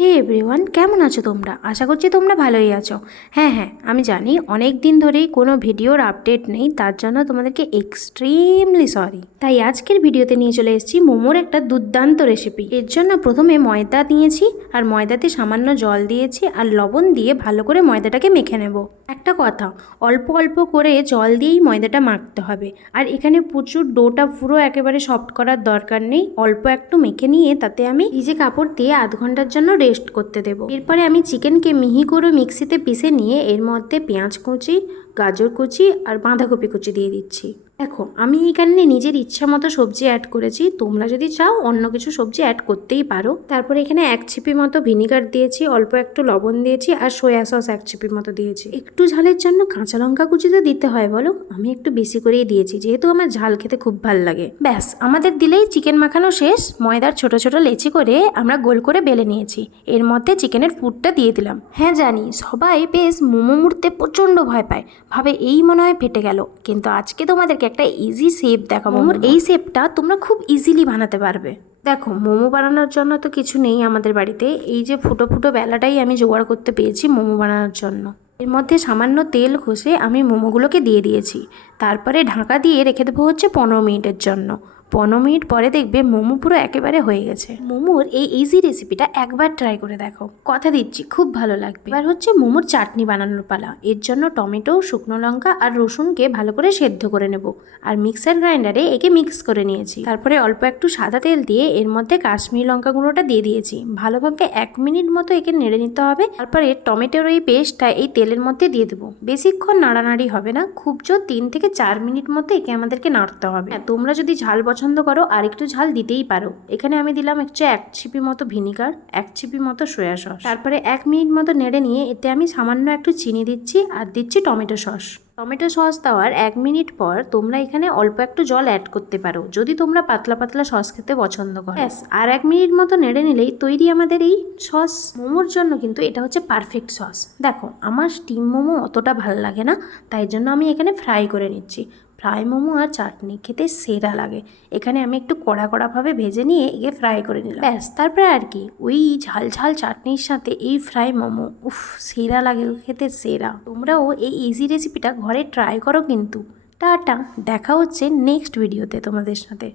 হে everyone, কেমন আছো তোমরা? আশা করছি তোমরা ভালোই আছো। হ্যাঁ, আমি জানি অনেক দিন ধরেই কোনো ভিডিওর আপডেট নেই, তার জন্য তোমাদেরকে এক্সট্রিমলি সরি। তাই আজকের ভিডিওতে নিয়ে চলে এসেছি মোমোর একটা দুর্দান্ত রেসিপি। এর জন্য প্রথমে ময়দা নিয়েছি, আর ময়দাতে সামান্য জল দিয়েছি আর লবণ দিয়ে ভালো করে ময়দাটাকে মেখে নেব। একটা কথা, অল্প অল্প করে জল দিয়েই ময়দাটা মাখতে হবে। আর এখানে প্রচুর ডোটা পুরো একেবারে সফট করার দরকার নেই, অল্প একটু মেখে নিয়ে তাতে আমি ভিজে কাপড় দিয়ে আধ ঘন্টার জন্য রেস্ট করতে দেবো। এরপরে আমি চিকেনকে মিহি করে মিক্সিতে পিষে নিয়ে এর মধ্যে পেঁয়াজ কুচি, গাজর কুচি আর বাঁধাকপি কুচি দিয়ে দিচ্ছি। দেখো, আমি এখানে নিজের ইচ্ছা মতো সবজি অ্যাড করেছি, তোমরা যদি চাও অন্য কিছু সবজি অ্যাড করতেই পারো। তারপরে এখানে 1 ছিপি মতো ভিনিগার দিয়েছি, অল্প একটু লবণ দিয়েছি আর সয়া সস 1 ছিপি মতো দিয়েছি। একটু ঝালের জন্য কাঁচা লঙ্কা কুচি তো দিতে হয় বলো, আমি একটু বেশি করেই দিয়েছি যেহেতু আমার ঝাল খেতে খুব ভালো লাগে। ব্যাস, আমাদের দিলেই চিকেন মাখানো শেষ। ময়দার ছোট ছোট লেচি করে আমরা গোল করে বেলে নিয়েছি, এর মধ্যে চিকেনের পুরটা দিয়ে দিলাম। হ্যাঁ জানি, সবাই বেশ মোমো মুড়তে প্রচণ্ড ভয় পায়, ভাবে এই মনে হয় ফেটে গেল, কিন্তু আজকে তোমাদেরকে একটা ইজি শেপ দেখাবো। মোমোর এই শেপটা তোমরা খুব ইজিলি বানাতে পারবে। দেখো, মোমো বানানোর জন্য তো কিছু নেই আমাদের বাড়িতে, এই যে ফুটো ফুটো বেলাটাই আমি জোগাড় করতে পেরেছি মোমো বানানোর জন্য। এর মধ্যে সামান্য তেল ঘষে আমি মোমোগুলোকে দিয়ে দিয়েছি, তারপরে ঢাকা দিয়ে রেখে দেবো হচ্ছে 15 মিনিটের জন্য। 15 মিনিট পরে দেখবে মোমো পুরো একেবারে হয়ে গেছে। মোমোর এই ইজি রেসিপিটা একবার ট্রাই করে দেখো, কথা দিচ্ছি খুব ভালো লাগবে। এবার হচ্ছে মোমোর চাটনি বানানোর পালা। এর জন্য টমেটো, শুকনো লঙ্কা আর রসুনকে ভালো করে সেদ্ধ করে নেব, আর মিক্সার গ্রাইন্ডারে একে মিক্স করে নিয়েছি। তারপরে অল্প একটু সাদা তেল দিয়ে এর মধ্যে কাশ্মীরি লঙ্কা গুঁড়োটা দিয়ে দিয়েছি, ভালোভাবে 1 মিনিট মতো একে নেড়ে নিতে হবে। তারপরে টমেটোর এই পেস্টটা এই তেলের মধ্যে দিয়ে দেবো। বেশিক্ষণ নাড়ানাড়ি হবে না, খুব জোর 3 থেকে 4 মিনিট মতো একে আমাদেরকে নাড়তে হবে। তোমরা যদি ঝাল পছন্দ করো আর একটু ঝাল দিতেই পারো। এখানে আমি দিলাম হচ্ছে 1 ছিপি মতো ভিনিগার, 1 ছিপি মতো সয়া সস। তারপরে 1 মিনিট মতো নেড়ে নিয়ে এতে আমি সামান্য একটু চিনি দিচ্ছি আর দিচ্ছি টমেটো সস। টমেটো সস দেওয়ার 1 মিনিট পর তোমরা এখানে অল্প একটু জল অ্যাড করতে পারো যদি তোমরা পাতলা পাতলা সস খেতে পছন্দ করো। ব্যাস, আর 1 মিনিট মতো নেড়ে নিলেই তৈরি আমাদের এই সস। মোমোর জন্য কিন্তু এটা হচ্ছে পারফেক্ট সস। দেখো, আমার স্টিম মোমো অতটা ভালো লাগে না, তাই জন্য আমি এখানে ফ্রাই করে নিচ্ছি। ফ্রাই মোমো আর চাটনি খেতে সেরা লাগে। এখানে আমি একটু কড়া কড়াভাবে ভেজে নিয়ে একে ফ্রাই করে নিলাম। ব্যাস, তারপরে আর কি, ওই ঝাল ঝাল চাটনির সাথে এই ফ্রাই মোমো, উফ, সেরা লাগে খেতে, সেরা। তোমরাও এই ইজি রেসিপিটা ঘরে ট্রাই করো কিন্তু। টাটা, দেখা হচ্ছে নেক্সট ভিডিওতে তোমাদের সাথে।